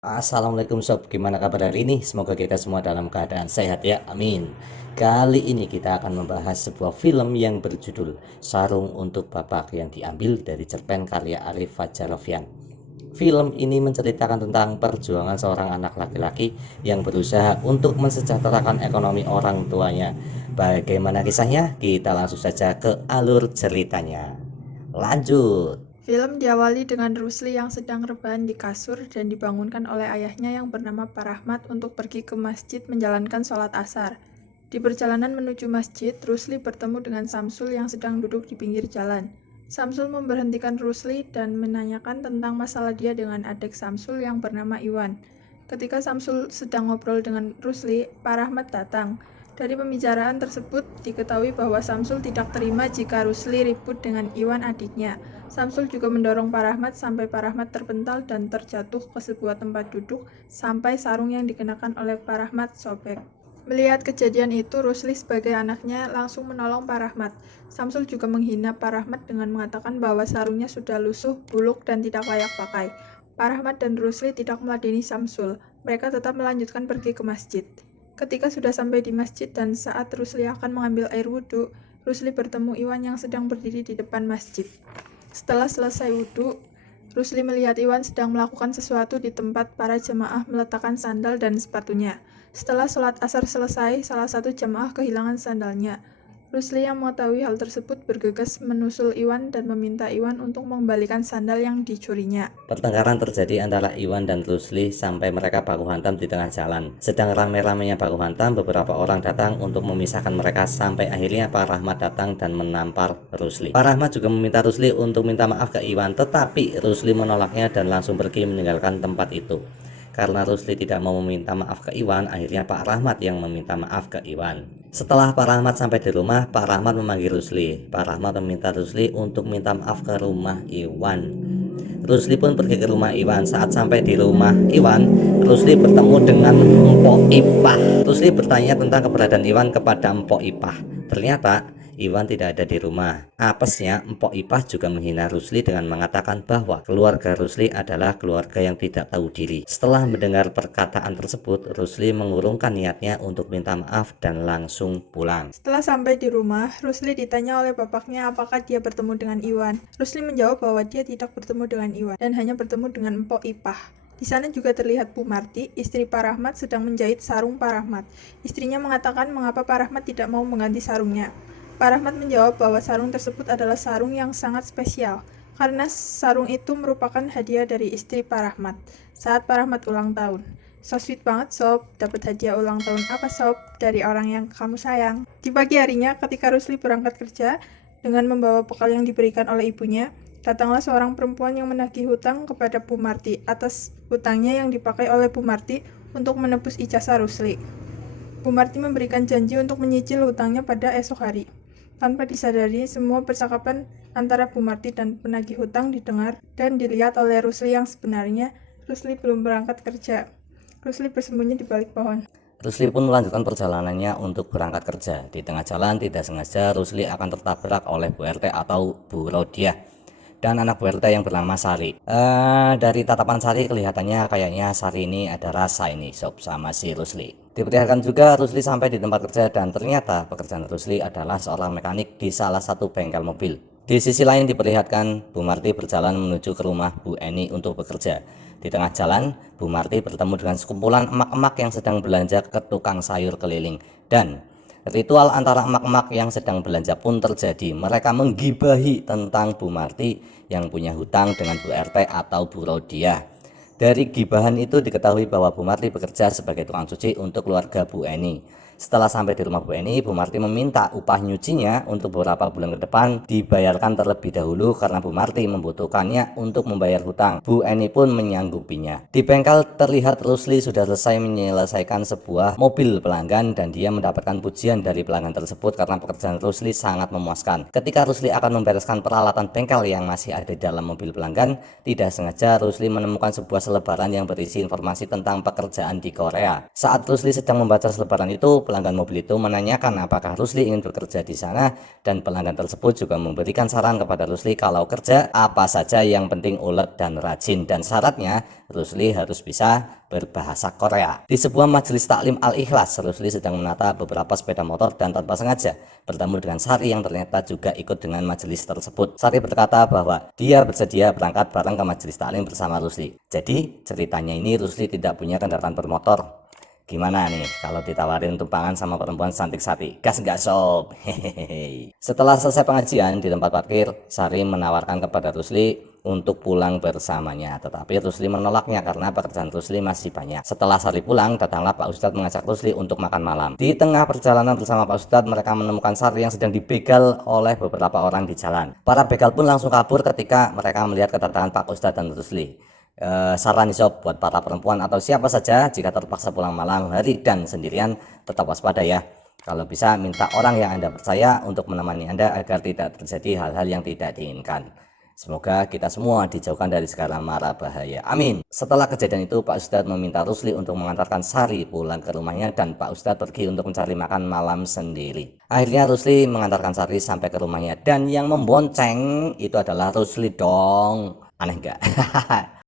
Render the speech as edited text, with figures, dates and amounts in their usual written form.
Assalamualaikum sob, gimana kabar hari ini? Semoga kita semua dalam keadaan sehat ya, amin. Kali ini kita akan membahas sebuah film yang berjudul Sarung untuk Bapak yang diambil dari cerpen karya Arif Fajrovian. Film ini menceritakan tentang perjuangan seorang anak laki-laki yang berusaha untuk mensejahterakan ekonomi orang tuanya. Bagaimana kisahnya? Kita langsung saja ke alur ceritanya. Lanjut. Film diawali dengan Rusli yang sedang rebahan di kasur dan dibangunkan oleh ayahnya yang bernama Pak Rahmat untuk pergi ke masjid menjalankan sholat asar. Di perjalanan menuju masjid, Rusli bertemu dengan Samsul yang sedang duduk di pinggir jalan. Samsul memberhentikan Rusli dan menanyakan tentang masalah dia dengan adik Samsul yang bernama Iwan. Ketika Samsul sedang ngobrol dengan Rusli, Pak Rahmat datang. Dari pembicaraan tersebut, diketahui bahwa Samsul tidak terima jika Rusli ribut dengan Iwan adiknya. Samsul juga mendorong Pak Rahmat sampai Pak Rahmat terpental dan terjatuh ke sebuah tempat duduk sampai sarung yang dikenakan oleh Pak Rahmat sobek. Melihat kejadian itu, Rusli sebagai anaknya langsung menolong Pak Rahmat. Samsul juga menghina Pak Rahmat dengan mengatakan bahwa sarungnya sudah lusuh, buluk, dan tidak layak pakai. Pak Rahmat dan Rusli tidak meladeni Samsul. Mereka tetap melanjutkan pergi ke masjid. Ketika sudah sampai di masjid dan saat Rusli akan mengambil air wudhu, Rusli bertemu Iwan yang sedang berdiri di depan masjid. Setelah selesai wudhu, Rusli melihat Iwan sedang melakukan sesuatu di tempat para jemaah meletakkan sandal dan sepatunya. Setelah sholat asar selesai, salah satu jemaah kehilangan sandalnya. Rusli yang mengetahui hal tersebut bergegas menusul Iwan dan meminta Iwan untuk mengembalikan sandal yang dicurinya. Pertengkaran terjadi antara Iwan dan Rusli sampai mereka baku hantam di tengah jalan. Sedang rame-ramenya baku hantam, beberapa orang datang untuk memisahkan mereka sampai akhirnya Pak Rahmat datang dan menampar Rusli. Pak Rahmat juga meminta Rusli untuk minta maaf ke Iwan, tetapi Rusli menolaknya dan langsung pergi meninggalkan tempat itu. Karena Rusli tidak mau meminta maaf ke Iwan, akhirnya Pak Rahmat yang meminta maaf ke Iwan. Setelah Pak Rahmat sampai di rumah, Pak Rahmat memanggil Rusli. Pak Rahmat meminta Rusli untuk minta maaf ke rumah Iwan. Rusli pun pergi ke rumah Iwan. Saat sampai di rumah Iwan, Rusli bertemu dengan Mpok Ipah. Rusli bertanya tentang keberadaan Iwan kepada Mpok Ipah. Ternyata Iwan tidak ada di rumah. Apesnya, Mpok Ipah juga menghina Rusli dengan mengatakan bahwa keluarga Rusli adalah keluarga yang tidak tahu diri. Setelah mendengar perkataan tersebut, Rusli mengurungkan niatnya untuk minta maaf dan langsung pulang. Setelah sampai di rumah, Rusli ditanya oleh bapaknya apakah dia bertemu dengan Iwan. Rusli menjawab bahwa dia tidak bertemu dengan Iwan dan hanya bertemu dengan Mpok Ipah. Di sana juga terlihat Bu Marti, istri Pak Rahmat sedang menjahit sarung Pak Rahmat. Istrinya mengatakan mengapa Pak Rahmat tidak mau mengganti sarungnya. Pak Rahmat menjawab bahwa sarung tersebut adalah sarung yang sangat spesial, karena sarung itu merupakan hadiah dari istri Pak Rahmat saat Pak Rahmat ulang tahun. So sweet banget sob, dapat hadiah ulang tahun apa sob dari orang yang kamu sayang. Di pagi harinya ketika Rusli berangkat kerja dengan membawa bekal yang diberikan oleh ibunya, datanglah seorang perempuan yang menagih hutang kepada Bu Marti atas hutangnya yang dipakai oleh Bu Marti untuk menebus ijazah Rusli. Bu Marti memberikan janji untuk menyicil hutangnya pada esok hari. Tanpa disadari, semua percakapan antara Bu Marti dan penagih hutang didengar dan dilihat oleh Rusli yang sebenarnya Rusli belum berangkat kerja. Rusli bersembunyi di balik pohon. Rusli pun melanjutkan perjalanannya untuk berangkat kerja. Di tengah jalan tidak sengaja Rusli akan tertabrak oleh Bu RT atau Bu Rodiah dan anak Bu RT yang bernama Sari. Dari tatapan Sari kelihatannya kayaknya Sari ini ada rasa ini sob sama si Rusli. Diperlihatkan juga Rusli sampai di tempat kerja dan ternyata pekerjaan Rusli adalah seorang mekanik di salah satu bengkel mobil. Di sisi lain diperlihatkan Bu Marti berjalan menuju ke rumah Bu Eni untuk bekerja. Di tengah jalan, Bu Marti bertemu dengan sekumpulan emak-emak yang sedang belanja ke tukang sayur keliling dan ritual antara emak-emak yang sedang belanja pun terjadi. Mereka menggibahi tentang Bu Marti yang punya hutang dengan Bu RT atau Bu Rodiah. Dari gibahan itu diketahui bahwa Bu Marti bekerja sebagai tukang cuci untuk keluarga Bu Eni. Setelah sampai di rumah Bu Eni, Bu Marti meminta upah nyucinya untuk beberapa bulan ke depan dibayarkan terlebih dahulu karena Bu Marti membutuhkannya untuk membayar hutang. Bu Eni pun menyanggupinya. Di bengkel terlihat Rusli sudah selesai menyelesaikan sebuah mobil pelanggan dan dia mendapatkan pujian dari pelanggan tersebut karena pekerjaan Rusli sangat memuaskan. Ketika Rusli akan membereskan peralatan bengkel yang masih ada di dalam mobil pelanggan, tidak sengaja Rusli menemukan sebuah selebaran yang berisi informasi tentang pekerjaan di Korea. Saat Rusli sedang membaca selebaran itu, pelanggan mobil itu menanyakan apakah Rusli ingin bekerja di sana, dan pelanggan tersebut juga memberikan saran kepada Rusli kalau kerja apa saja yang penting ulet dan rajin, dan syaratnya Rusli harus bisa berbahasa Korea. Di sebuah majelis taklim Al-Ikhlas, Rusli sedang menata beberapa sepeda motor dan tanpa sengaja bertemu dengan Sari yang ternyata juga ikut dengan majelis tersebut. Sari berkata bahwa dia bersedia berangkat bareng ke majelis taklim bersama Rusli. Jadi ceritanya ini Rusli tidak punya kendaraan bermotor. Gimana nih kalau ditawarin tumpangan sama perempuan cantik Sari? Gas nggak sob? Hehehe. Setelah selesai pengajian di tempat parkir, Sari menawarkan kepada Rusli untuk pulang bersamanya, tetapi Rusli menolaknya karena pekerjaan Rusli masih banyak. Setelah Sari pulang, datanglah Pak Ustadz mengajak Rusli untuk makan malam. Di tengah perjalanan bersama Pak Ustadz, mereka menemukan Sari yang sedang dibegal oleh beberapa orang di jalan. Para begal pun langsung kabur ketika mereka melihat kedatangan Pak Ustadz dan Rusli. Saran nih sob buat para perempuan atau siapa saja jika terpaksa pulang malam hari dan sendirian, tetap waspada ya. Kalau bisa minta orang yang Anda percaya untuk menemani Anda agar tidak terjadi hal-hal yang tidak diinginkan. Semoga kita semua dijauhkan dari segala mara bahaya. Amin. Setelah kejadian itu, Pak Ustadz meminta Rusli untuk mengantarkan Sari pulang ke rumahnya, dan Pak Ustadz pergi untuk mencari makan malam sendiri. Akhirnya Rusli mengantarkan Sari sampai ke rumahnya, dan yang membonceng itu adalah Rusli dong. Aneh enggak?